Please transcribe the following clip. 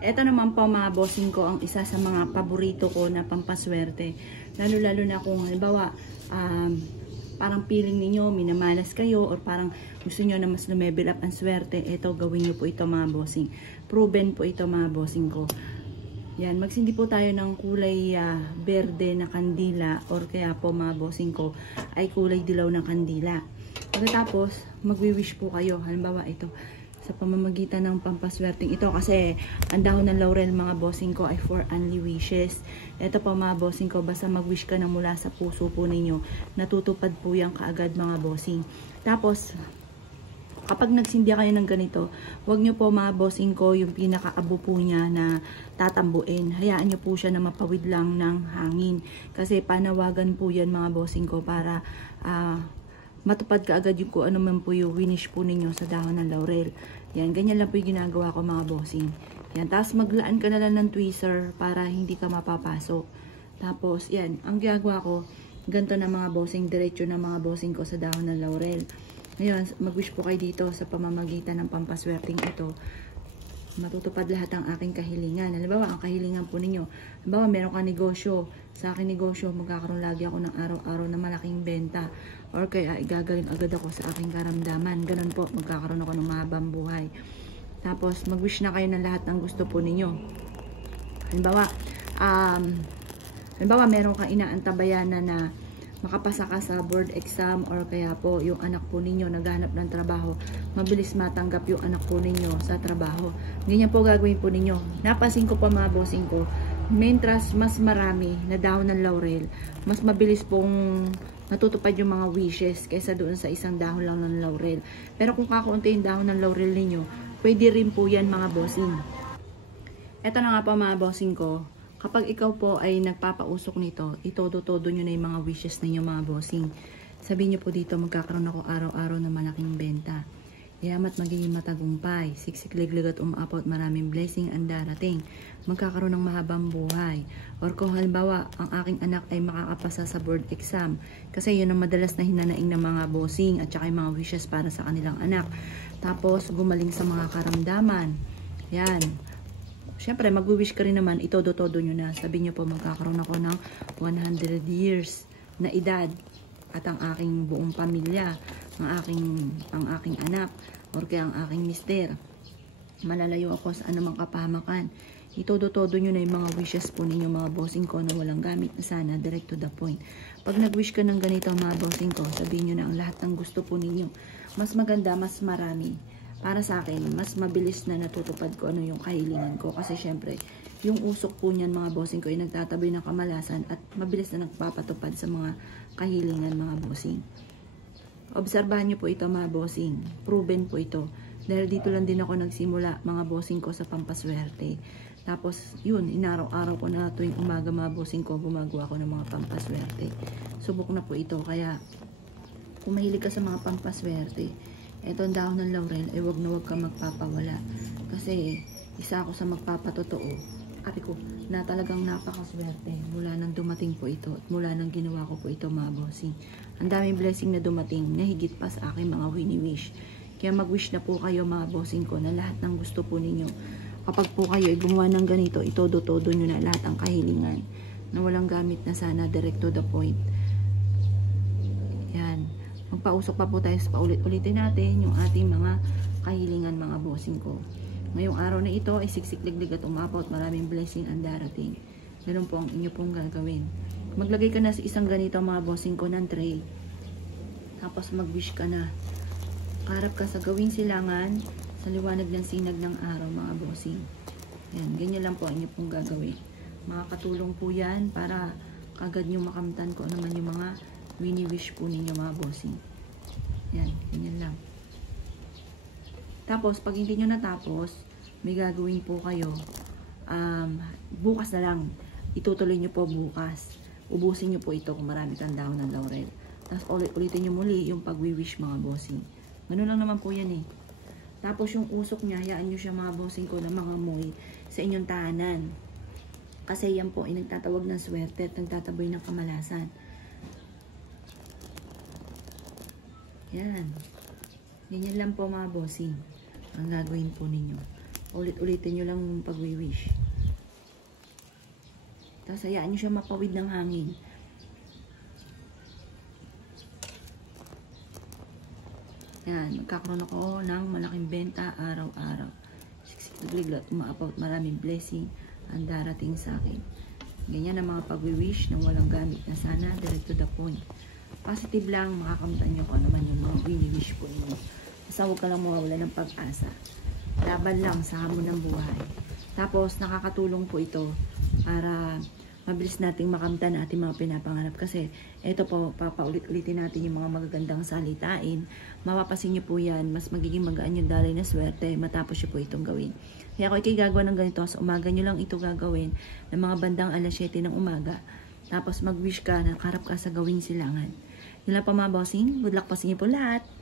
Ito naman po mga bossing ko, ang isa sa mga paborito ko na pampaswerte. Lalo-lalo na kung halimbawa, parang feeling ninyo, minamalas kayo, or parang gusto nyo na mas lumevel up ang swerte. Ito, gawin nyo po ito mga bossing. Proven po ito mga bossing ko. Yan, magsindi po tayo ng kulay berde na kandila, or kaya po mga bossing ko ay kulay dilaw na kandila. Pagkatapos, magwi-wish po kayo. Halimbawa ito, sa pamamagitan ng pampaswerteng ito, kasi ang dahon ng laurel mga bossing ko ay for only wishes. Ito po mga bossing ko, basta mag-wish ka na mula sa puso po ninyo, natutupad po yan kaagad mga bossing. Tapos, kapag nagsindi kayo ng ganito, huwag nyo po mga bossing ko yung pinakaabo po niya na tatambuin. Hayaan nyo po siya na mapawid lang ng hangin. Kasi panawagan po yan mga bossing ko para matupad ka agad yung kung ano man po yung winish po ninyo sa dahon ng laurel. Yan, ganyan lang po yung ginagawa ko mga bossing. Yan, tapos maglaan ka na lang ng tweezer para hindi ka mapapasok. Tapos, yan, ang ginagawa ko, ganito na mga bossing, diretso na mga bossing ko sa dahon ng laurel. Ngayon, mag-wish po kayo dito sa pamamagitan ng pampaswerteng ito. Matutupad lahat ang aking kahilingan. Halimbawa, ang kahilingan po ninyo. Halimbawa, meron ka negosyo. Sa aking negosyo, magkakaroon lagi ako ng araw-araw na malaking benta. Or kaya, igagaling agad ako sa aking karamdaman. Ganun po, magkakaroon ako ng mahabang buhay. Tapos, mag-wish na kayo ng lahat ng gusto po ninyo. Halimbawa, meron kang inaantabayan na makapasa ka sa board exam, or kaya po yung anak po ninyo naghanap ng trabaho, mabilis matanggap yung anak po ninyo sa trabaho. Ganyan po gagawin po ninyo. Napansin ko pa mga bossing ko, mentras mas marami na dahon ng laurel, mas mabilis pong natutupad yung mga wishes kaysa doon sa isang dahon lang ng laurel. Pero kung kakaunti yung dahon ng laurel ninyo, pwede rin po yan mga bossing. Ito na nga po mga bossing ko. Kapag ikaw po ay nagpapausok nito, itodo-todo nyo na yung mga wishes ninyo mga bossing. Sabihin nyo po dito, magkakaroon ako araw-araw ng malaking benta. Yamat magiging matagumpay, siksik-liglig at umaapaw at maraming blessing ang darating. Magkakaroon ng mahabang buhay. Or kung halimbawa, ang aking anak ay makakapasa sa board exam. Kasi yun ang madalas na hinanaing ng mga bossing at saka yung mga wishes para sa kanilang anak. Tapos, gumaling sa mga karamdaman. Yan. Siyempre, mag-wish ka rin naman, itodo-todo nyo na. Sabi nyo po, magkakaroon ako ng 100 years na edad. At ang aking buong pamilya, ang aking anak, or kaya ang aking mister. Malalayo ako sa anumang kapahamakan. Itodo-todo nyo na yung mga wishes po ninyo mga bossing ko na walang gamit na sana, direct to the point. Pag nag-wish ka ng ganito mga bossing ko, sabihin nyo na ang lahat ng gusto po ninyo. Mas maganda, mas marami. Para sa akin, mas mabilis na natutupad ko ano yung kahilingan ko. Kasi syempre, yung usok po niyan mga bossing ko ay nagtataboy ng kamalasan at mabilis na nagpapatupad sa mga kahilingan mga bossing. Obserbahan nyo po ito mga bossing. Proven po ito. Dahil dito lang din ako nagsimula mga bossing ko sa pampaswerte. Tapos yun, inaraw-araw ko na tuwing umaga mga bossing ko, gumagawa ko ng mga pampaswerte. Subok na po ito. Kaya kung mahilig ka sa mga pampaswerte, etong dahon ng laurel ay wag na wag ka magpapawala. Kasi isa ako sa magpapatotoo. Ate ko, na talagang napakaswerte mula nang dumating po ito at mula nang ginawa ko po ito mga bossing. Ang daming blessing na dumating na higit pa sa aking mga wini-wish. Kaya mag-wish na po kayo mga bossing ko na lahat ng gusto po ninyo. Kapag po kayo ay gumawa ng ganito, itodo-todo nyo na lahat ang kahilingan na walang gamit na sana, direct to the point. Yan. Magpausok pa po tayo sa paulit-ulitin natin yung ating mga kahilingan mga bossing ko. Ngayong araw na ito ay siksik-liglig at umapaw at maraming blessing ang darating. Ganun po ang inyo pong gagawin. Maglagay ka na sa isang ganito mga bossing ko ng tray. Tapos mag-wish ka na. Karap ka sa gawing silangan sa liwanag ng sinag ng araw mga bossing. Yan, ganyan lang po ang inyo pong gagawin. Makakatulong po yan para kagad nyo makamtan ko naman yung mga wini-wish po ninyo mga bossing. Yan, ganyan lang. Tapos, pag hindi nyo natapos, may gagawin po kayo. Bukas na lang. Itutuloy nyo po bukas. Ubusin nyo po ito kung marami kang dahon ng laurel. Tapos, ulitin nyo muli yung pag-wish mga bossing. Ganun lang naman po yan eh. Tapos, yung usok niya, hayaan nyo siya mga bossing ko na mga moy sa inyong tahanan. Kasi yan po ay nagtatawag ng swerte at nagtataboy ng kamalasan. Yan. Ganyan lang po mga bossing ang gagawin po ninyo. Ulit-ulitin nyo lang yung pag-wish. Tapos hayaan nyo siya mapawid ng hangin. Yan, magkakaroon ako ng malaking benta araw-araw. Siksik-liglat, umaapaw, maraming blessing ang darating sa akin. Ganyan ang mga pag-wish ng walang gamit na sana, direct to the point. Positive lang, makakamtan nyo kung ano man yung mga wini-wish po ninyo. Basta huwag ka lang mawawala ng pag-asa. Laban lang sa hamon ng buhay. Tapos, nakakatulong po ito para mabilis nating makamtan ang ating mga pinapangarap. Kasi, ito po, papaulit-ulitin natin yung mga magagandang salitain. Mapapasin nyo po yan, mas magiging magaan yung dalay na swerte matapos nyo po itong gawin. Kaya ako ikigagawa ng ganito, sa umaga nyo lang ito gagawin ng mga bandang alas 7 ng umaga. Tapos mag-wish ka, nakaharap ka sa gawing silangan. Yun lang po mga bossing. Good luck po sa inyo po lahat.